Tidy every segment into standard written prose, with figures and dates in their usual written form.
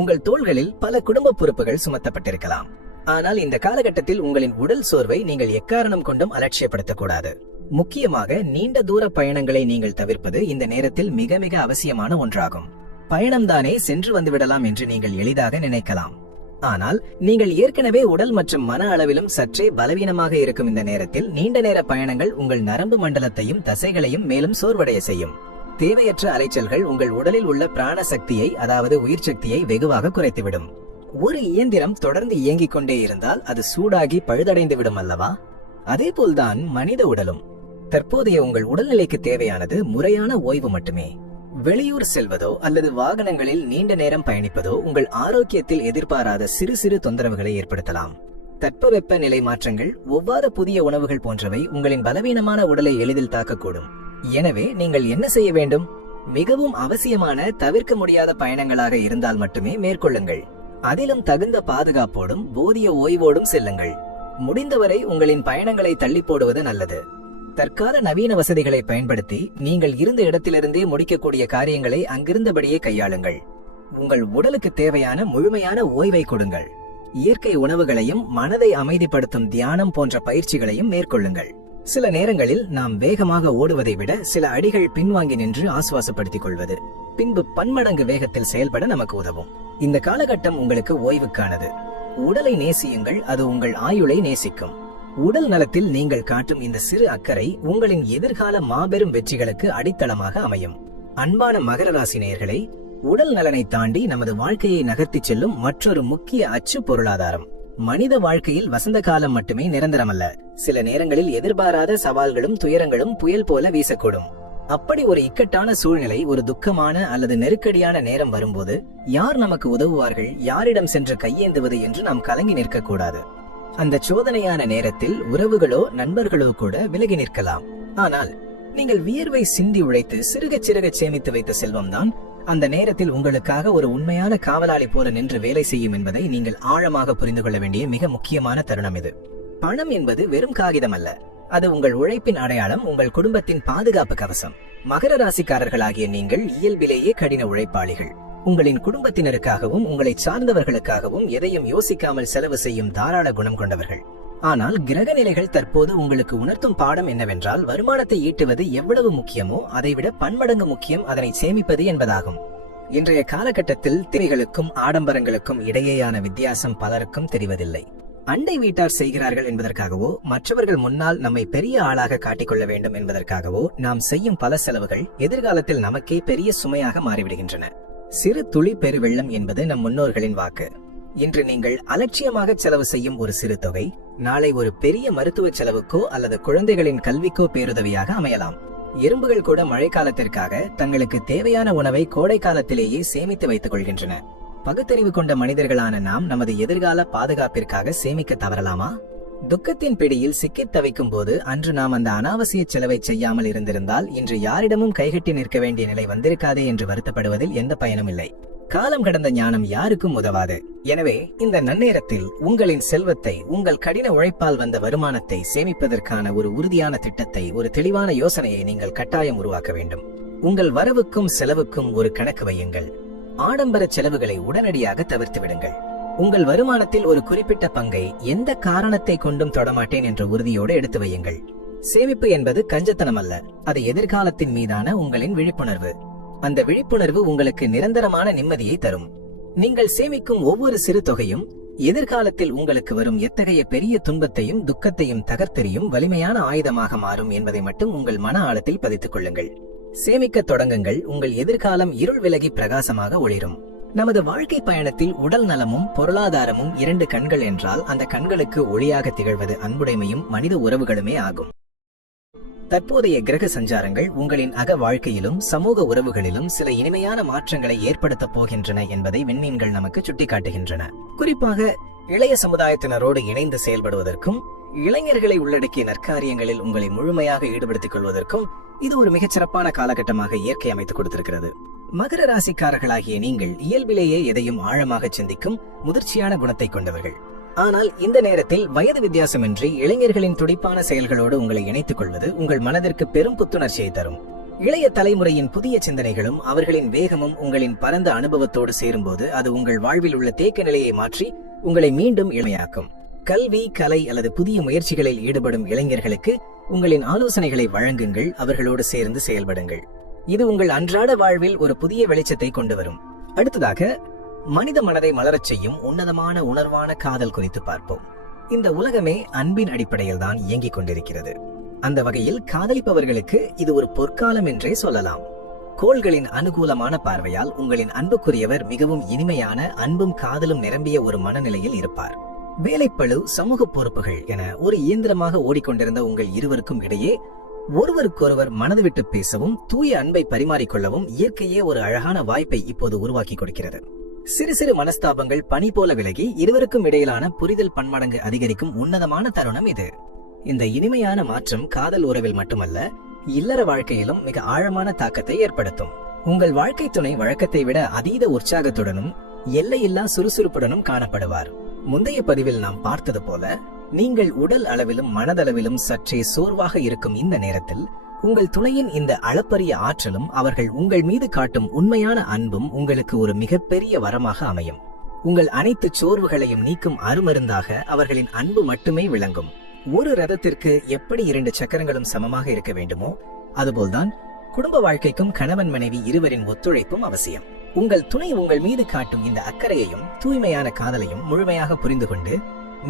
உங்கள் தோள்களில் பல குடும்ப பொறுப்புகள் சுமத்தப்பட்டிருக்கலாம். ஆனால் இந்த காலகட்டத்தில் உங்களின் உடல் சோர்வை நீங்கள் எக்காரணம் கொண்டும் அலட்சியப்படுத்தக்கூடாது. முக்கியமாக நீண்ட தூர பயணங்களை நீங்கள் தவிர்ப்பது இந்த நேரத்தில் மிக மிக அவசியமான ஒன்றாகும். பயணம்தானே, சென்று வந்துவிடலாம் என்று நீங்கள் எளிதாக நினைக்கலாம். ஆனால் நீங்கள் ஏற்கனவே உடல் மற்றும் மன அளவிலும் சற்றே பலவீனமாக இருக்கும் இந்த நேரத்தில் நீண்ட நேர பயணங்கள் உங்கள் நரம்பு மண்டலத்தையும் தசைகளையும் மேலும் சோர்வடைய செய்யும். தேவையற்ற அலைச்சல்கள் உங்கள் உடலில் உள்ள பிராண சக்தியை, அதாவது உயிர் சக்தியை வெகுவாக குறைத்துவிடும். ஒரு இயந்திரம் தொடர்ந்து இயங்கிக் கொண்டே இருந்தால் அது சூடாகி பழுதடைந்து விடும் அல்லவா? அதே போல்தான் மனித உடலும். தற்போதைய உங்கள் உடல்நிலைக்கு தேவையானது முறையான ஓய்வு மட்டுமே. வெளியூர் செல்வதோ அல்லது வாகனங்களில் நீண்ட நேரம் பயணிப்பதோ உங்கள் ஆரோக்கியத்தில் எதிர்பாராத சிறு சிறு தொந்தரவுகளை ஏற்படுத்தலாம். தட்பவெப்ப நிலை மாற்றங்கள், ஒவ்வாறு புதிய உணவுகள் போன்றவை உங்களின் பலவீனமான உடலை எளிதில் தாக்கக்கூடும். எனவே நீங்கள் என்ன செய்ய வேண்டும்? மிகவும் அவசியமான தவிர்க்க முடியாத பயணங்களாக இருந்தால் மட்டுமே மேற்கொள்ளுங்கள். அதிலும் தகுந்த பாதுகாப்போடும் போதிய ஓய்வோடும் செல்லுங்கள். முடிந்தவரை உங்களின் பயணங்களை தள்ளி போடுவது நல்லது. தற்கால நவீன வசதிகளை பயன்படுத்தி நீங்கள் இருந்த இடத்திலிருந்தே முடிக்கக்கூடிய காரியங்களை அங்கிருந்தபடியே கையாளுங்கள். உங்கள் உடலுக்கு தேவையான முழுமையான ஓய்வை கொடுங்கள். இயற்கை உணவுகளையும் மனதை அமைதிப்படுத்தும் தியானம் போன்ற பயிற்சிகளையும் மேற்கொள்ளுங்கள். சில நேரங்களில் நாம் வேகமாக ஓடுவதை விட சில அடிகள் பின்வாங்கி நின்று ஆசுவாசப்படுத்திக் கொள்வது பின்பு பன்மடங்கு வேகத்தில் செயல்பட நமக்கு உதவும். இந்த காலகட்டம் உங்களுக்கு ஓய்வுக்கானது. உடலை நேசியுங்கள், அது உங்கள் ஆயுளை நேசிக்கும். உடல் நலத்தில் நீங்கள் காட்டும் இந்த சிறு அக்கறை உங்களின் எதிர்கால மாபெரும் வெற்றிகளுக்கு அடித்தளமாக அமையும். அன்பான மகர ராசி நேயர்களே, உடல் நலனை தாண்டி நமது வாழ்க்கையை நகர்த்தி செல்லும் மற்றொரு முக்கிய அச்சு பொருளாதாரம். மனித வாழ்க்கையில் வசந்த காலம் மட்டுமே நிரந்தரமல்ல. சில நேரங்களில் எதிர்பாராத சவால்களும் துயரங்களும் புயல் போல வீசக்கூடும். அப்படி ஒரு இக்கட்டான சூழ்நிலை, ஒரு துக்கமான அல்லது நெருக்கடியான நேரம் வரும்போது யார் நமக்கு உதவுவார்கள், யாரிடம் சென்று கையேந்துவது என்று நாம் கலங்கி நிற்கக்கூடாது. அந்த சோதனையான நேரத்தில் உறவுகளோ நண்பர்களோ கூட விலகி நிற்கலாம். ஆனால் நீங்கள் வியர்வை சிந்தி உழைத்து சிறுக சிறுக சேமித்து வைத்த செல்வம்தான் அந்த நேரத்தில் உங்களுக்காக ஒரு உண்மையான காவலாளி போல நின்று வேலை செய்யும் என்பதை நீங்கள் ஆழமாக புரிந்து கொள்ள வேண்டிய மிக முக்கியமான தருணம் இது. பணம் என்பது வெறும் காகிதம் அல்ல, அது உங்கள் உழைப்பின் அடையாளம், உங்கள் குடும்பத்தின் பாதுகாப்பு கவசம். மகர ராசிக்காரர்களாகிய நீங்கள் இயல்பிலேயே கடின உழைப்பாளிகள். உங்களின் குடும்பத்தினருக்காகவும் உங்களை சார்ந்தவர்களுக்காகவும் எதையும் யோசிக்காமல் செலவு செய்யும் தாராள குணம் கொண்டவர்கள். ஆனால் கிரக நிலைகள் தற்போது உங்களுக்கு உணர்த்தும் பாடம் என்னவென்றால், வருமானத்தை ஈட்டுவது எவ்வளவு முக்கியமோ அதைவிட பன்மடங்கு முக்கியம் அதனை சேமிப்பது என்பதாகும். இன்றைய காலகட்டத்தில் தேவைகளுக்கும் ஆடம்பரங்களுக்கும் இடையேயான வித்தியாசம் பலருக்கும் தெரிவதில்லை. அண்டை வீட்டார் செய்கிறார்கள் என்பதற்காகவோ, மற்றவர்கள் முன்னால் நம்மை பெரிய ஆளாக காட்டிக்கொள்ள வேண்டும் என்பதற்காகவோ நாம் செய்யும் பல செலவுகள் எதிர்காலத்தில் நமக்கே பெரிய சுமையாக மாறிவிடுகின்றன. சிறு துளி பெருவெள்ளம் என்பது நம் முன்னோர்களின் வாக்கு. இன்று நீங்கள் அலட்சியமாக செலவு செய்யும் ஒரு சிறு தொகை நாளை ஒரு பெரிய மருத்துவ செலவுக்கோ அல்லது குழந்தைகளின் கல்விக்கோ பேருதவியாக அமையலாம். எறும்புகள் கூட மழைக்காலத்திற்காக தங்களுக்கு தேவையான உணவை கோடை காலத்திலேயே சேமித்து வைத்துக் கொள்கின்றன. பகுத்தறிவு கொண்ட மனிதர்களான நாம் நமது எதிர்கால பாதுகாப்பிற்காக சேமிக்க தவறலாமா? துக்கத்தின் பிடியில் சிக்கித் தவிக்கும் போது அன்று நாம் அந்த அனாவசிய செலவை செய்யாமல் இருந்திருந்தால் இன்று யாரிடமும் கைகட்டி நிற்க வேண்டிய நிலை வந்திருக்காதே என்று வருத்தப்படுவதில் எந்த பயனும் இல்லை. காலம் கடந்த ஞானம் யாருக்கும் உதவாது. எனவே இந்த நன்னேரத்தில் உங்களின் செல்வத்தை, உங்கள் கடின உழைப்பால் வந்த வருமானத்தை சேமிப்பதற்கான ஒரு உறுதியான திட்டத்தை, ஒரு தெளிவான யோசனையை நீங்கள் கட்டாயம் உருவாக்க வேண்டும். உங்கள் வரவுக்கும் செலவுக்கும் ஒரு கணக்கு வையுங்கள். ஆடம்பர செலவுகளை உடனடியாக தவிர்த்து விடுங்கள். உங்கள் வருமானத்தில் ஒரு குறிப்பிட்ட பங்கை எந்த காரணத்தை கொண்டும் தொடமாட்டேன் என்ற உறுதியோடு எடுத்து வையுங்கள். சேமிப்பு என்பது கஞ்சத்தனம் அல்ல, அது எதிர்காலத்தின் மீதான உங்களின் விழிப்புணர்வு. அந்த விழிப்புணர்வு உங்களுக்கு நிரந்தரமான நிம்மதியை தரும். நீங்கள் சேமிக்கும் ஒவ்வொரு சிறு தொகையும் எதிர்காலத்தில் உங்களுக்கு வரும் எத்தகைய பெரிய துன்பத்தையும் துக்கத்தையும் தகர்த்தெறியும் வலிமையான ஆயுதமாக மாறும் என்பதை மட்டும் உங்கள் மன ஆழத்தில் பதித்துக் கொள்ளுங்கள். சேமிக்க தொடங்குங்கள். உங்கள் எதிர்காலம் இருள் விலகி பிரகாசமாக ஒளிரும். நமது வாழ்க்கை பயணத்தில் உடல் நலமும் பொருளாதாரமும் இரண்டு கண்கள் என்றால் அந்த கண்களுக்கு ஒளியாக திகழ்வது அன்புடைமையும் மனித உறவுகளுமே ஆகும். தற்போதைய கிரக சஞ்சாரங்கள் உங்களின் அக வாழ்க்கையிலும் சமூக உறவுகளிலும் சில இனிமையான மாற்றங்களை ஏற்படுத்த போகின்றன என்பதை விண்மீன்கள் நமக்கு சுட்டிக்காட்டுகின்றன. குறிப்பாக இளைய சமுதாயத்தினரோடு இணைந்து செயல்படுவதற்கும் இளைஞர்களை உள்ளடக்கிய நற்காரியங்களில் உங்களை முழுமையாக ஈடுபடுத்திக் கொள்வதற்கும் இது ஒரு மிகச்சிறப்பான காலகட்டமாக இயற்கை அமைத்துக் கொடுத்திருக்கிறது. மகர ராசிக்காரர்களாகிய நீங்கள் இயல்பிலேயே எதையும் ஆழமாக சிந்திக்கும் முதிர்ச்சியான குணத்தை கொண்டவர்கள். ஆனால் இந்த நேரத்தில் வயது வித்தியாசமின்றி இளைஞர்களின் துடிப்பான செயல்களோடு உங்களை இணைத்துக் கொள்வது உங்கள் மனதிற்கு பெரும் புத்துணர்ச்சியை தரும். இளைய தலைமுறையின் புதிய சிந்தனைகளும் அவர்களின் வேகமும் உங்களின் பரந்த அனுபவத்தோடு சேரும்போது அது உங்கள் வாழ்வில் உள்ள தேக்க நிலையை மாற்றி உங்களை மீண்டும் இளமையாக்கும். கல்வி, கலை அல்லது புதிய முயற்சிகளில் ஈடுபடும் இளைஞர்களுக்கு உங்களின் ஆலோசனைகளை வழங்குங்கள், அவர்களோடு சேர்ந்து செயல்படுங்கள். இது உங்கள் அன்றாட வாழ்வில் ஒரு புதிய வெளிச்சத்தை கொண்டு வரும். அடுத்ததாக, மனித மனதை மலரச் செய்யும் உன்னதமான உணர்வான காதல் குறித்து பார்ப்போம். இந்த உலகமே அன்பின் அடிப்படையில் தான் இயங்கிக் கொண்டிருக்கிறது. அந்த வகையில் காதலிப்பவர்களுக்கு இது ஒரு பொற்காலம் என்றே சொல்லலாம். கோள்களின் அனுகூலமான பார்வையால் உங்களின் அன்புக்குரியவர் மிகவும் இனிமையான அன்பும் காதலும் நிரம்பிய ஒரு மனநிலையில் இருப்பார். வேலைப்பளு, சமூக பொறுப்புகள் என ஒரு இயந்திரமாக ஓடிக்கொண்டிருந்த உங்கள் இருவருக்கும் இடையே ஒருவருக்கொருவர் மனது விட்டு பேசவும் தூய அன்பை பரிமாறிக்கொள்ளவும் இயற்கையே ஒரு அழகான வாய்ப்பை இப்போது உருவாக்கி கொடுக்கிறது. சிறு சிறு மனஸ்தாபங்கள் பனி போல விலகி இருவருக்கும் இடையிலான புரிதல் பன்மடங்கு அதிகரிக்கும் உன்னதமான தருணம் இது. இந்த இனிமையான மாற்றம் காதல் உறவில் மட்டுமல்ல, இல்லற வாழ்க்கையிலும் மிக ஆழமான தாக்கத்தை ஏற்படுத்தும். உங்கள் வாழ்க்கை துணை வழக்கத்தை விட அதீத உற்சாகத்துடனும் எல்லையில்லா சுறுசுறுப்புடனும் காணப்படுவார். முந்தைய பதிவில் நாம் பார்த்தது போல, நீங்கள் உடல் அளவிலும் மனதளவிலும் சற்றே சோர்வாக இருக்கும் இந்த நேரத்தில் உங்கள் துணையின் இந்த அளப்பரிய ஆற்றலும் அவர்கள் உங்கள் மீது காட்டும் உண்மையான அன்பும் உங்களுக்கு ஒரு மிகப்பெரிய வரமாக அமையும். உங்கள் அனைத்து சோர்வுகளையும் நீக்கும் அருமருந்தாக அவர்களின் அன்பு மட்டுமே விளங்கும். ஒரு ரதத்திற்கு எப்படி 2 சக்கரங்களும் சமமாக இருக்க வேண்டுமோ அதுபோல்தான் குடும்ப வாழ்க்கைக்கும் கணவன் மனைவி இருவரின் ஒத்துழைப்பும் அவசியம். உங்கள் துணை உங்கள் மீது காட்டும் இந்த அக்கறையையும் தூய்மையான காதலையும் முழுமையாக புரிந்து கொண்டு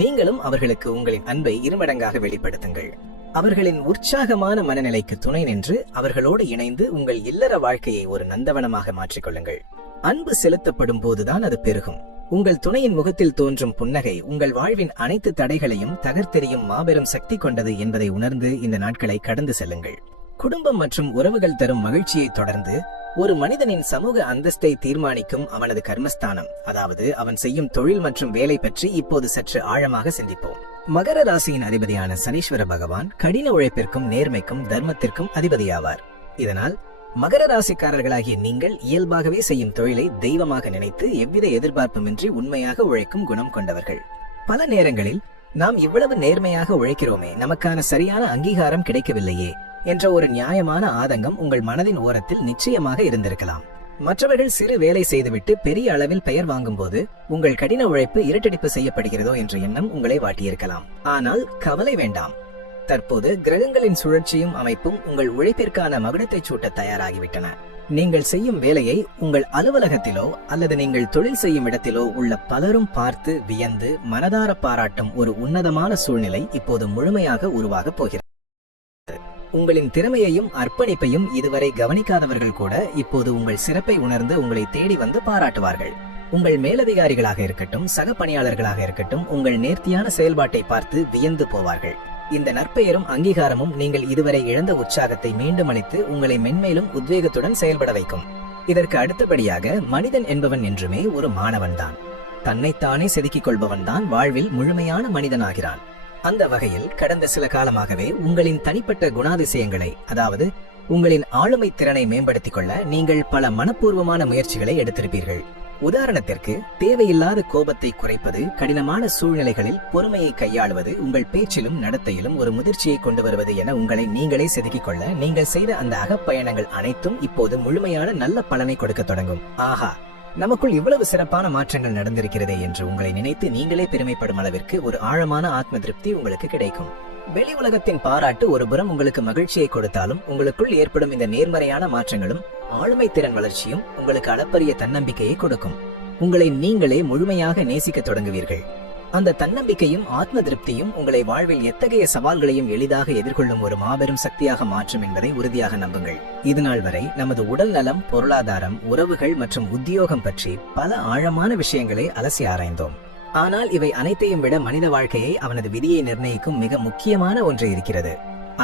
நீங்களும் அவர்களுக்கு உங்களின் அன்பை இருமடங்காக வெளிப்படுத்துங்கள். அவர்களின் உற்சாகமான மனநிலைக்கு துணை நின்று அவர்களோடு இணைந்து உங்கள் இல்லற வாழ்க்கையை ஒரு நந்தவனமாக மாற்றிக்கொள்ளுங்கள். அன்பு செலுத்தப்படும் போதுதான் அது பெருகும். உங்கள் துணையின் முகத்தில் தோன்றும் புன்னகை உங்கள் வாழ்வின் அனைத்து தடைகளையும் தகர்த்தெறியும் மாபெரும் சக்தி கொண்டது என்பதை உணர்ந்து இந்த நாட்களை கடந்து செல்லுங்கள். குடும்பம் மற்றும் உறவுகள் தரும் மகிழ்ச்சியை தொடர்ந்து ஒரு மனிதனின் சமூக அந்தஸ்தை தீர்மானிக்கும் அவனது கர்மஸ்தானம், அதாவது அவன் செய்யும் தொழில் மற்றும் வேலை பற்றி இப்போது சற்று ஆழமாக சிந்திப்போம். மகர ராசியின் அதிபதியான சனீஸ்வர பகவான் கடின உழைப்பிற்கும் நேர்மைக்கும் தர்மத்திற்கும் அதிபதியாவார். இதனால் மகர ராசிக்காரர்களாகிய நீங்கள் இயல்பாகவே செய்யும் தொழிலை தெய்வமாக நினைத்து எவ்வித எதிர்பார்ப்புமின்றி உண்மையாக உழைக்கும் குணம் கொண்டவர்கள். பல நேரங்களில் நாம் இவ்வளவு நேர்மையாக உழைக்கிறோமே, நமக்கான சரியான அங்கீகாரம் கிடைக்கவில்லையே என்ற ஒரு நியாயமான ஆதங்கம் உங்கள் மனதின் ஓரத்தில் நிச்சயமாக இருந்திருக்கலாம். மற்றவர்கள் சிறு வேலை செய்துவிட்டு பெரிய அளவில் பெயர் வாங்கும் போது உங்கள் கடின உழைப்பு இரட்டடிப்பு செய்யப்படுகிறதோ என்ற எண்ணம் உங்களை வாட்டியிருக்கலாம். ஆனால் கவலை வேண்டாம். தற்போது கிரகங்களின் சுழற்சியும் அமைப்பும் உங்கள் உழைப்பிற்கான மகுடத்தை சூட்ட தயாராகிவிட்டன. நீங்கள் செய்யும் வேலையை உங்கள் அலுவலகத்திலோ அல்லது நீங்கள் தொழில் செய்யும் இடத்திலோ உள்ள பலரும் பார்த்து வியந்து மனதார பாராட்டும் ஒரு உன்னதமான சூழ்நிலை இப்போது முழுமையாக உருவாக போகிறது. உங்களின் திறமையையும் அர்ப்பணிப்பையும் இதுவரை கவனிக்காதவர்கள் கூட இப்போது உங்கள் சிறப்பை உணர்ந்து உங்களை தேடி வந்து பாராட்டுவார்கள். உங்கள் மேலதிகாரிகளாக இருக்கட்டும், சக பணியாளர்களாக இருக்கட்டும், உங்கள் நேர்த்தியான செயல்பாட்டை பார்த்து வியந்து போவார்கள். இந்த நற்பெயரும் அங்கீகாரமும் நீங்கள் இதுவரை இழந்த உற்சாகத்தை மீண்டும் அளித்து உங்களை மென்மேலும் உத்வேகத்துடன் செயல்பட வைக்கும். இதற்கு அடுத்தபடியாக மனிதன் என்பவன் என்றுமே ஒரு மாணவன்தான். தன்னைத்தானே செதுக்கிக் கொள்பவன் தான் வாழ்வில் முழுமையான மனிதனாகிறான். அந்த வகையில் கடந்த சில காலமாகவே உங்களின் தனிப்பட்ட குணாதிசயங்களை, அதாவது உங்களின் ஆளுமை திறனை மேம்படுத்திக் கொள்ள நீங்கள் பல மனப்பூர்வமான முயற்சிகளை எடுத்திருப்பீர்கள். உதாரணத்திற்கு, தேவையில்லாத கோபத்தை குறைப்பது, கடினமான சூழ்நிலைகளில் பொறுமையை கையாளுவது, உங்கள் பேச்சிலும் நடத்தையிலும் ஒரு முதிர்ச்சியை கொண்டு வருவது என உங்களை நீங்களே செதுக்கிக் கொள்ள நீங்கள் செய்த அந்த அகப்பயணங்கள் அனைத்தும் இப்போது முழுமையான நல்ல பலனை கொடுக்க தொடங்கும். ஆஹா, நமக்குள் இவ்வளவு சிறப்பான மாற்றங்கள் நடந்திருக்கிறதே என்று உங்களை நினைத்து நீங்களே பெருமைப்படும் அளவிற்கு ஒரு ஆழமான ஆத்ம திருப்தி உங்களுக்கு கிடைக்கும். வெளி உலகத்தின் பாராட்டு ஒரு புறம் உங்களுக்கு மகிழ்ச்சியை கொடுத்தாலும் உங்களுக்குள் ஏற்படும் இந்த நேர்மறையான மாற்றங்களும் ஆளுமை திறன் வளர்ச்சியும் உங்களுக்கு அளப்பரிய தன்னம்பிக்கையை கொடுக்கும். உங்களை நீங்களே முழுமையாக நேசிக்க தொடங்குவீர்கள். அந்த தன்னம்பிக்கையும் ஆத்ம திருப்தியும் உங்களை வாழ்வில் எத்தகைய சவால்களையும் எளிதாக எதிர்கொள்ளும் ஒரு மாபெரும் சக்தியாக மாற்றும் என்பதை உறுதியாக நம்புங்கள். இதுநாள் வரை நமது உடல் நலம், பொருளாதாரம், உறவுகள் மற்றும் உத்தியோகம் பற்றி பல ஆழமான விஷயங்களை அலசி ஆராய்ந்தோம். ஆனால் இவை அனைத்தையும் விட மனித வாழ்க்கையை அவனது விதியை நிர்ணயிக்கும் மிக முக்கியமான ஒன்று இருக்கிறது.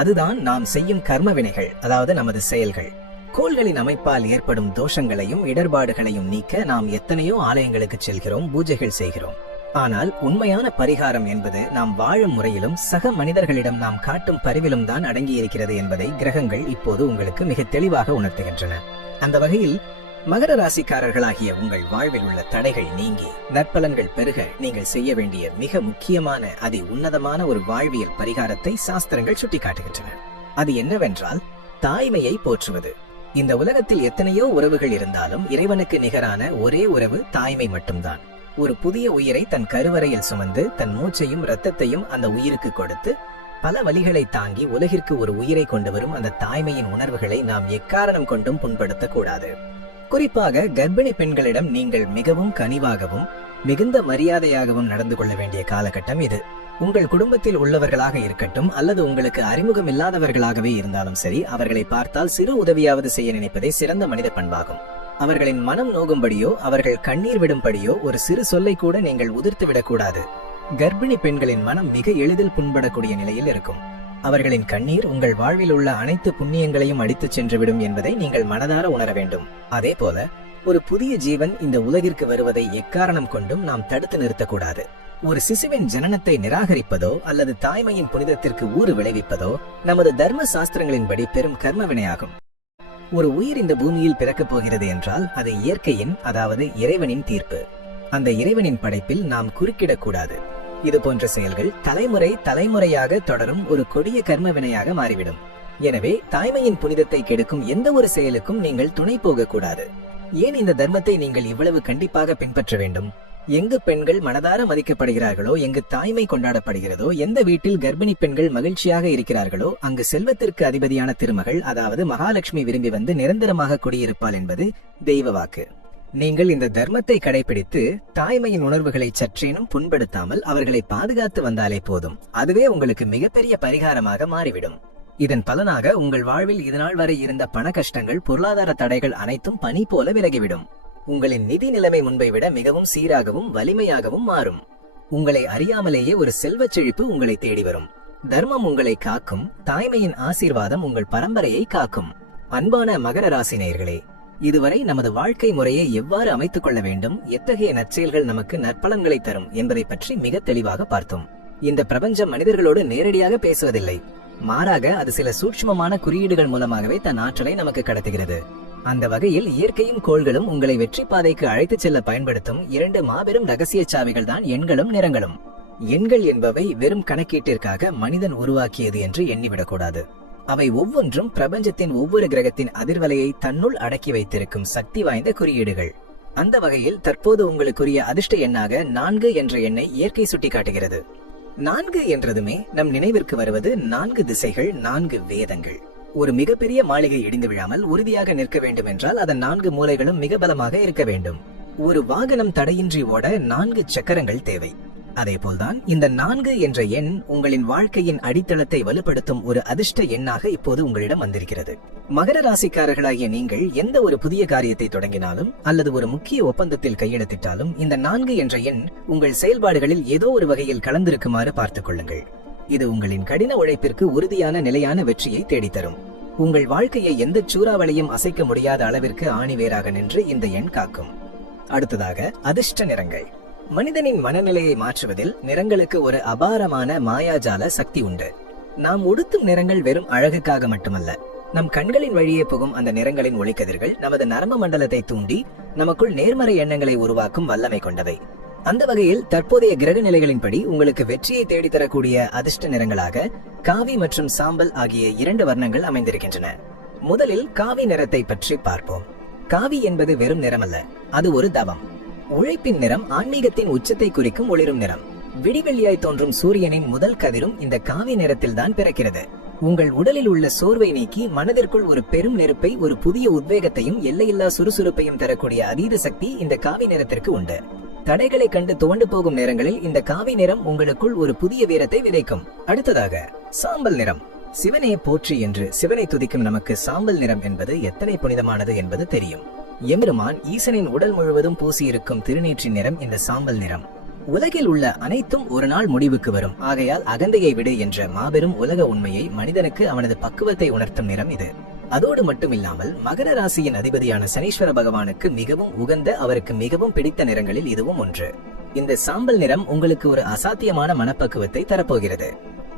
அதுதான் நாம் செய்யும் கர்ம வினைகள், அதாவது நமது செயல்கள். கோள்களின் அமைப்பால் ஏற்படும் தோஷங்களையும் இடர்பாடுகளையும் நீக்க நாம் எத்தனையோ ஆலயங்களுக்கு செல்கிறோம், பூஜைகள் செய்கிறோம். ஆனால் உண்மையான பரிகாரம் என்பது நாம் வாழும் முறையிலும் சக மனிதர்களிடம் நாம் காட்டும் பரிவிலும் தான் அடங்கியிருக்கிறது என்பதை கிரகங்கள் இப்போது உங்களுக்கு மிக தெளிவாக உணர்த்துகின்றன. அந்த வகையில் மகர ராசிக்காரர்களாகிய உங்கள் வாழ்வில் உள்ள தடைகள் நீங்கி நற்பலன்கள் பெருக நீங்கள் செய்ய வேண்டிய மிக முக்கியமான அதி உன்னதமான ஒரு வாழ்வியல் பரிகாரத்தை சாஸ்திரங்கள் சுட்டிக்காட்டுகின்றன. அது என்னவென்றால், தாய்மையை போற்றுவது. இந்த உலகத்தில் எத்தனையோ உறவுகள் இருந்தாலும் இறைவனுக்கு நிகரான ஒரே உறவு தாய்மை மட்டும்தான். ஒரு புதிய உயிரை தன் கருவறையில் சுமந்து தன் மூச்சையும் இரத்தத்தையும் அந்த உயிருக்கு கொடுத்து பல வழிகளை தாங்கி உலகிற்கு ஒரு உயிரை கொண்டு வரும் அந்த தாய்மையின் உணர்வுகளை நாம் எக்காரணம் கொண்டும் புண்படுத்தக் கூடாது. குறிப்பாக கர்ப்பிணி பெண்களிடம் நீங்கள் மிகவும் கனிவாகவும் மிகுந்த மரியாதையாகவும் நடந்து கொள்ள வேண்டிய காலகட்டம் இது. உங்கள் குடும்பத்தில் உள்ளவர்களாக இருக்கட்டும் அல்லது உங்களுக்கு அறிமுகம் இல்லாதவர்களாகவே இருந்தாலும் சரி, அவர்களை பார்த்தால் சிறு உதவியாவது செய்ய நினைப்பதே சிறந்த மனித பண்பாகும். அவர்களின் மனம் நோகும்படியோ அவர்கள் கண்ணீர் விடும்படியோ ஒரு சிறு சொல்லை கூட நீங்கள் உதிர்த்து விடக்கூடாது. கர்ப்பிணி பெண்களின் மனம் மிக எளிதில் புண்படக்கூடிய நிலையில் இருக்கும். அவர்களின் கண்ணீர் உங்கள் வாழ்வில் உள்ள அனைத்து புண்ணியங்களையும் அடித்துச் சென்றுவிடும் என்பதை நீங்கள் மனதார உணர வேண்டும். அதே போல ஒரு புதிய ஜீவன் இந்த உலகிற்கு வருவதை எக்காரணம் கொண்டும் நாம் தடுத்து நிறுத்தக்கூடாது. ஒரு சிசுவின் ஜனனத்தை நிராகரிப்பதோ அல்லது தாய்மையின் புனிதத்திற்கு ஊறு விளைவிப்பதோ நமது தர்ம சாஸ்திரங்களின்படி பெரும் கர்ம வினையாகும். ஒரு உயிர் இந்த பூமியில் பிறக்கப் போகிறது என்றால் அது இயற்கையின், அதாவது இறைவனின் தீர்ப்பு. அந்த இறைவனின் படைப்பில் நாம் குறுக்கிடக்கூடாது. இது போன்ற செயல்கள் தலைமுறையாக தொடரும் ஒரு கொடிய கர்ம வினையாக மாறிவிடும். எனவே தாய்மையின் புனிதத்தை கெடுக்கும் எந்த ஒரு செயலுக்கும் நீங்கள் துணை போகக்கூடாது. ஏன் இந்த தர்மத்தை நீங்கள் இவ்வளவு கண்டிப்பாக பின்பற்ற வேண்டும்? எங்கு பெண்கள் மனதார மதிக்கப்படுகிறார்களோ, எங்கு தாய்மை கொண்டாடப்படுகிறதோ, எந்த வீட்டில் கர்ப்பிணி பெண்கள் மகிழ்ச்சியாக இருக்கிறார்களோ, அங்கு செல்வத்திற்கு அதிபதியான திருமகள், அதாவது மகாலட்சுமி விரும்பி வந்து நிரந்தரமாக குடியிருப்பாள் என்பது தெய்வ வாக்கு. நீங்கள் இந்த தர்மத்தை கடைபிடித்து தாய்மையின் உணர்வுகளை சற்றேனும் புண்படுத்தாமல் அவர்களை பாதுகாத்து வந்தாலே போதும். அதுவே உங்களுக்கு மிகப்பெரிய பரிகாரமாக மாறிவிடும். இதன் பலனாக உங்கள் வாழ்வில் இதுநாள் வரை இருந்த பண கஷ்டங்கள், பொருளாதார தடைகள் அனைத்தும் பனி போல விலகிவிடும். உங்களின் நிதி நிலைமை முன்பை விட மிகவும் சீராகவும் வலிமையாகவும் மாறும். உங்களை அறியாமலேயே ஒரு செல்வச் செழிப்பு உங்களை தேடி வரும். தர்மம் உங்களை காக்கும். தாய்மையின் ஆசீர்வாதம் உங்கள் பரம்பரையை காக்கும். அன்பான மகர ராசி நேயர்களே, இதுவரை நமது வாழ்க்கை முறையை எவ்வாறு அமைத்துக் கொள்ள வேண்டும், எத்தகைய நற்செயல்கள் நமக்கு நற்பலன்களை தரும் என்பதை பற்றி மிக தெளிவாக பார்த்தோம். இந்த பிரபஞ்சம் மனிதர்களோடு நேரடியாக பேசுவதில்லை. மாறாக அது சில சூட்சுமமான குறியீடுகள் மூலமாகவே தன் ஆற்றலை நமக்கு கடத்துகிறது. அந்த வகையில் இயற்கையும் கோள்களும் உங்களை வெற்றி பாதைக்கு அழைத்துச் செல்ல பயன்படுத்தும் 2 மாபெரும் ரகசிய சாவிகள் தான் எண்களும் நிறங்களும். எண்கள் என்பவை வெறும் கணக்கீட்டிற்காக மனிதன் உருவாக்கியது என்று எண்ணிவிடக்கூடாது. அவை ஒவ்வொன்றும் பிரபஞ்சத்தின் ஒவ்வொரு கிரகத்தின் அதிர்வலையை தன்னுள் அடக்கி வைத்திருக்கும் சக்தி வாய்ந்த குறியீடுகள். அந்த வகையில் தற்போது உங்களுக்குரிய அதிர்ஷ்ட எண்ணாக 4 என்ற எண்ணை இயற்கை சுட்டிக்காட்டுகிறது. 4 என்றதுமே நம் நினைவிற்கு வருவது 4 திசைகள், 4 வேதங்கள். ஒரு மிகப்பெரிய மாளிகை இடிந்து விழாமல் உறுதியாக நிற்க வேண்டும் என்றால் அதன் 4 மூலைகளும் மிக பலமாக இருக்க வேண்டும். ஒரு வாகனம் தடையின்றி ஓட 4 சக்கரங்கள் தேவை. அதேபோல்தான் இந்த 4 என்ற எண் உங்களின் வாழ்க்கையின் அடித்தளத்தை வலுப்படுத்தும் ஒரு அதிர்ஷ்ட எண்ணாக இப்போது உங்களிடம் வந்திருக்கிறது. மகர ராசிக்காரர்களாகிய நீங்கள் எந்த ஒரு புதிய காரியத்தை தொடங்கினாலும் அல்லது ஒரு முக்கிய ஒப்பந்தத்தில் கையெழுத்திட்டாலும் இந்த 4 என்ற எண் உங்கள் செயல்பாடுகளில் ஏதோ ஒரு வகையில் கலந்திருக்குமாறு பார்த்துக் கொள்ளுங்கள். இது உங்களின் கடின உழைப்பிற்கு உறுதியான நிலையான வெற்றியை தேடித்தரும். உங்கள் வாழ்க்கையை எந்த சூறாவளியும் அசைக்க முடியாத அளவிற்கு ஆணிவேராக நின்று இந்த எண் காக்கும். அடுத்ததாக அதிர்ஷ்ட நிறங்கள். மனிதனின் மனநிலையை மாற்றுவதில் நிறங்களுக்கு ஒரு அபாரமான மாயாஜால சக்தி உண்டு. நாம் உடுத்தும் நிறங்கள் வெறும் அழகுக்காக மட்டுமல்ல, நம் கண்களின் வழியே புகும் அந்த நிறங்களின் ஒளிக்கதிர்கள் நமது நரம்பு மண்டலத்தை தூண்டி நமக்குள் நேர்மறை எண்ணங்களை உருவாக்கும் வல்லமை கொண்டவை. அந்த வகையில் தற்போதைய கிரக நிலைகளின்படி உங்களுக்கு வெற்றியை தேடித்தரக்கூடிய அதிர்ஷ்ட நிறங்களாக காவி மற்றும் சாம்பல் ஆகிய 2 வர்ணங்கள் அமைந்திருக்கின்றன. முதலில் காவி நிறத்தை பற்றி பார்ப்போம். காவி என்பது வெறும் நிறமல்ல, அது ஒரு தவம். உழைப்பின் நிறம், ஆன்மீகத்தின் உச்சத்தை குறிக்கும் ஒளிரும் நிறம். விடிவெள்ளியாய் தோன்றும் சூரியனின் முதல் கதிரும் இந்த காவி நிறத்தில் தான் பிறக்கிறது. உங்கள் உடலில் உள்ள சோர்வை நீக்கி மனதிற்குள் ஒரு பெரும் நெருப்பை, ஒரு புதிய உத்வேகத்தையும் எல்லையில்லா சுறுசுறுப்பையும் தரக்கூடிய அதீத சக்தி இந்த காவி நிறத்திற்கு உண்டு. தடைகளை கண்டு துவண்டு போகும் நேரங்களில் இந்த காவி நிறம் உங்களுக்குள் ஒரு புதிய வீரத்தை விதைக்கும். அடுத்ததாக சாம்பல் நிறம். சிவனே போற்றி என்று சிவனை துதிக்கும் நமக்கு சாம்பல் நிறம் என்பது எத்தனை புனிதமானது என்பது தெரியும். எம்பெருமான் ஈசனின் உடல் முழுவதும் பூசியிருக்கும் திருநீற்றின் நிறம் இந்த சாம்பல் நிறம். உலகில் உள்ள அனைத்தும் ஒரு நாள் முடிவுக்கு வரும், ஆகையால் அகந்தையை விடு என்ற மாபெரும் உலக உண்மையை மனிதனுக்கு அவனது பக்குவத்தை உணர்த்தும் நிறம் இது. அதோடு மட்டுமில்லாமல் மகர ராசியின் அதிபதியான சனீஸ்வர பகவானுக்கு மிகவும் உகந்த, அவருக்கு மிகவும் பிடித்த நிறங்களில் இதுவும் ஒன்று. இந்த சாம்பல் நிறம் உங்களுக்கு ஒரு அசாத்தியமான மனப்பக்குவத்தை தரப்போகிறது.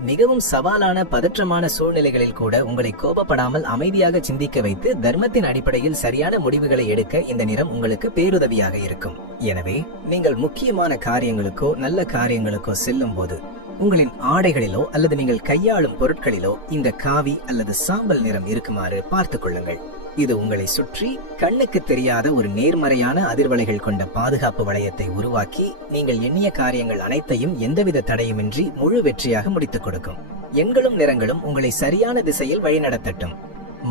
மிகவும் சவாலான, பதற்றமான சூழ்நிலைகளில் கூட உங்களை கோபப்படாமல் அமைதியாக சிந்திக்க வைத்து தர்மத்தின் அடிப்படையில் சரியான முடிவுகளை எடுக்க இந்த நிறம் உங்களுக்கு பேருதவியாக இருக்கும். எனவே நீங்கள் முக்கியமான காரியங்களுக்கோ நல்ல காரியங்களுக்கோ செல்லும் போது உங்களின் ஆடைகளிலோ அல்லது நீங்கள் கையாளும் பொருட்களிலோ இந்த காவி அல்லது சாம்பல் நிறம் இருக்குமாறு பார்த்துக் கொள்ளுங்கள். இது உங்களை சுற்றி கண்ணுக்கு தெரியாத ஒரு நேர்மறையான அதிர்வலைகள் கொண்ட பாதுகாப்பு வளையத்தை உருவாக்கி நீங்கள் எண்ணிய காரியங்கள் அனைத்தையும் எந்தவித தடையுமின்றி முழு வெற்றியாக முடித்துக் கொடுக்கும். எண்களும் நிறங்களும் உங்களை சரியான திசையில் வழிநடத்தட்டும்.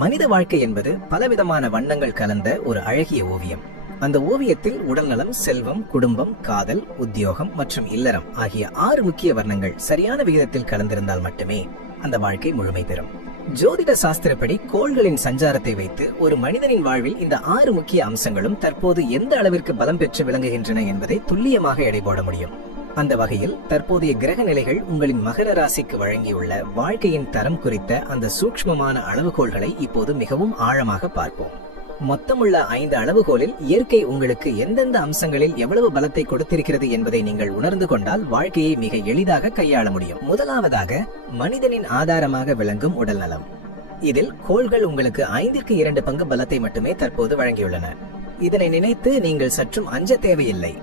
மனித வாழ்க்கை என்பது பலவிதமான வண்ணங்கள் கலந்த ஒரு அழகிய ஓவியம். அந்த ஓவியத்தில் உடல்நலம், செல்வம், குடும்பம், காதல், உத்தியோகம் மற்றும் இல்லறம் ஆகிய 6 முக்கிய வர்ணங்கள் சரியான விகிதத்தில் கலந்திருந்தால் மட்டுமே அந்த வாழ்க்கை முழுமை பெறும். ஜோதிட சாஸ்திரப்படி கோள்களின் சஞ்சாரத்தை வைத்து ஒரு மனிதனின் வாழ்வில் இந்த 6 முக்கிய அம்சங்களும் தற்போது எந்த அளவிற்கு பலம் பெற்று விளங்குகின்றன என்பதை துல்லியமாக எடை போட முடியும். அந்த வகையில் தற்போதைய கிரக நிலைகள் உங்களின் மகர ராசிக்கு வழங்கியுள்ள வாழ்க்கையின் தரம் குறித்த அந்த சூக்ஷ்மமான அளவுகோல்களை இப்போது மிகவும் ஆழமாக பார்ப்போம். மொத்தமுள்ள 5 அளவுகோலில் இயற்கை உங்களுக்கு எந்தெந்த அம்சங்களில் எவ்வளவு பலத்தை கொடுத்திருக்கிறது என்பதை நீங்கள் உணர்ந்து கொண்டால் வாழ்க்கையை மிக எளிதாக கையாள முடியும். முதலாவதாக, மனிதனின் ஆதாரமாக விளங்கும் உடல் நலம். இதில் கோள்கள் உங்களுக்கு 5ற்கு 2 பங்கு பலத்தை மட்டுமே தற்போது வழங்கியுள்ளன. இதனை நினைத்து நீங்கள் சற்றும் அஞ்ச தேவையில்லை.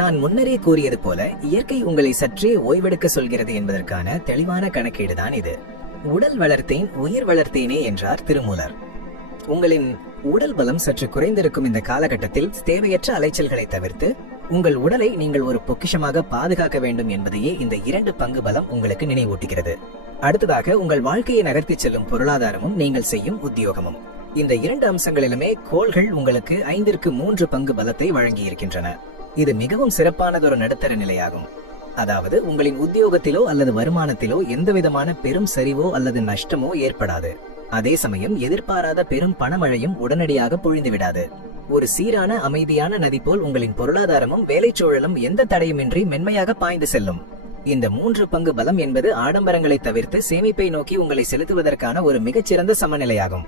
நான் முன்னரே கூறியது போல இயற்கை உங்களை சற்றே ஓய்வெடுக்க சொல்கிறது என்பதற்கான தெளிவான கணக்கீடுதான் இது. உடல் வளர்த்தேன் உயிர் வளர்த்தேனே என்றார் திருமூலர். உங்களின் உடல் பலம் சற்று குறைந்திருக்கும் இந்த காலகட்டத்தில் தேவையற்ற அலைச்சல்களை தவிர்த்து உங்கள் உடலை நீங்கள் ஒரு பொக்கிஷமாக பாதுகாக்க வேண்டும் என்பதையே இந்த 2 பங்கு பலம் உங்களுக்கு நினைவூட்டுகிறது. அடுத்ததாக, உங்கள் வாழ்க்கையை நகர்த்தி செல்லும் பொருளாதாரமும் நீங்கள் செய்யும் உத்தியோகமும். இந்த 2 அம்சங்களிலுமே கோள்கள் உங்களுக்கு 5ற்கு 3 பங்கு பலத்தை வழங்கி இருக்கின்றன. இது மிகவும் சிறப்பானதொரு நடுத்தர நிலையாகும். அதாவது உங்களின் உத்தியோகத்திலோ அல்லது வருமானத்திலோ எந்தவிதமான பெரும் சரிவோ அல்லது நஷ்டமோ ஏற்படாது. அதே சமயம் எதிர்பாராத பெரும் பணமழையும் உடனடியாக பொழிந்து விடாது. ஒரு சீரான அமைதியான நதி போல் உங்களின் பொருளாதாரமும் வேலைச்சூழலும் எந்த தடையுமின்றி மென்மையாக பாய்ந்து செல்லும். இந்த 3 பங்கு பலம் என்பது ஆடம்பரங்களை தவிர்த்து சேமிப்பை நோக்கி உங்களை செலுத்துவதற்கான ஒரு மிகச்சிறந்த சமநிலையாகும்.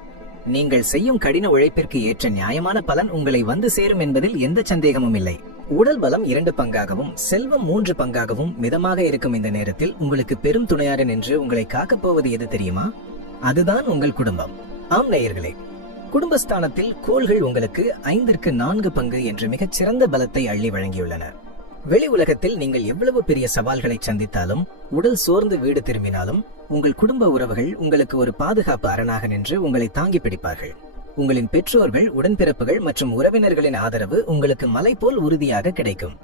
நீங்கள் செய்யும் கடின உழைப்பிற்கு ஏற்ற நியாயமான பலன் உங்களை வந்து சேரும் என்பதில் எந்த சந்தேகமும் இல்லை. உடல் பலம் 2 பங்காகவும் செல்வம் 3 பங்காகவும் மிதமாக இருக்கும் இந்த நேரத்தில் உங்களுக்கு பெரும் துணையாக நின்று உங்களை காக்கப் போவது எது தெரியுமா? அதுதான் உங்கள் குடும்பம். ஆம் நேயர்களே, குடும்பஸ்தானத்தில் கோள்கள் உங்களுக்கு 5ற்கு 4 பங்கு என்று மிகச் சிறந்த பலத்தை அள்ளி வழங்கியுள்ளன. வெளி உலகத்தில் நீங்கள் எவ்வளவு பெரிய சவால்களை சந்தித்தாலும், உடல் சோர்ந்து வீடு திரும்பினாலும், உங்கள் குடும்ப உறவுகள் உங்களுக்கு ஒரு பாதுகாப்பு அரணாக நின்று உங்களை தாங்கி பிடிப்பார்கள். உங்களின் பெற்றோர்கள், உடன்பிறப்புகள் மற்றும் உறவினர்களின் ஆதரவு உங்களுக்கு மலை போல் உறுதியாக கிடைக்கும்.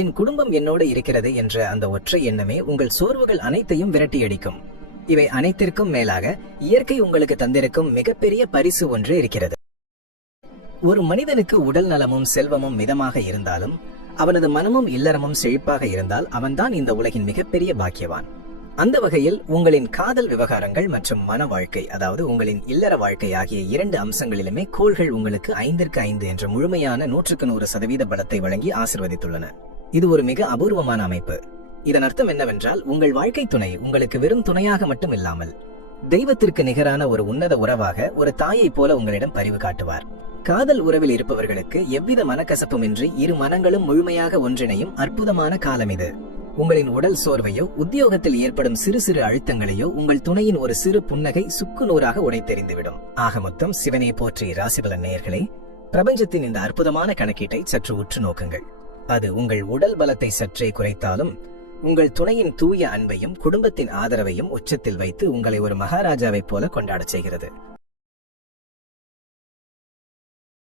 என் குடும்பம் என்னோடு இருக்கிறது என்ற அந்த ஒற்றை எண்ணமே உங்கள் சோர்வுகள் அனைத்தையும் விரட்டியடிக்கும். இவை அனைத்திற்கும் மேலாக இயற்கை உங்களுக்கு தந்திருக்கும் மிகப்பெரிய பரிசு ஒன்று இருக்கிறது. ஒரு மனிதனுக்கு உடல் நலமும் செல்வமும் மிதமாக இருந்தாலும் அவனது மனமும் இல்லறமும் செழிப்பாக இருந்தால் அவன்தான் இந்த உலகின் மிகப்பெரிய பாக்கியவான். அந்த வகையில் உங்களின் காதல் விவகாரங்கள் மற்றும் மன வாழ்க்கை, அதாவது உங்களின் இல்லற வாழ்க்கை ஆகிய 2 அம்சங்களிலுமே கோள்கள் உங்களுக்கு 5ற்கு 5 என்ற முழுமையான 100க்கு 100% பலத்தை வழங்கி ஆசிர்வதித்துள்ளன. இது ஒரு மிக அபூர்வமான அமைப்பு. இதன் அர்த்தம் என்னவென்றால், உங்கள் வாழ்க்கை துணை உங்களுக்கு வெறும் துணையாக மட்டும் இல்லாமல் தெய்வத்திற்கு நிகரான ஒரு உன்னத உறவாக, ஒரு தாயை போல உங்களிடம் பரிவு காட்டுவார். காதல் உறவில் இருப்பவர்களுக்கு எவ்வித மனக்கசப்புமின்றி 2 மனங்களும் முழுமையாக ஒன்றிணையும் அற்புதமான காலம் இது. உங்களின் உடல் சோர்வையோ, உத்தியோகத்தில் ஏற்படும் சிறு சிறு அழுத்தங்களையோ உங்கள் துணையின் ஒரு சிறு புன்னகை சுக்கு நூறாக உடைத்தெறிந்துவிடும். ஆக மொத்தம், சிவனை போற்றி ராசிபலன் நேயர்களே, பிரபஞ்சத்தின் இந்த அற்புதமான கணக்கீட்டை சற்று உற்று நோக்குங்கள். அது உங்கள் உடல் பலத்தை சற்றே குறைத்தாலும் உங்கள் துணையின் தூய அன்பையும் குடும்பத்தின் ஆதரவையும் உச்சத்தில் வைத்து உங்களை ஒரு மகாராஜாவை போல கொண்டாடச் செய்கிறது.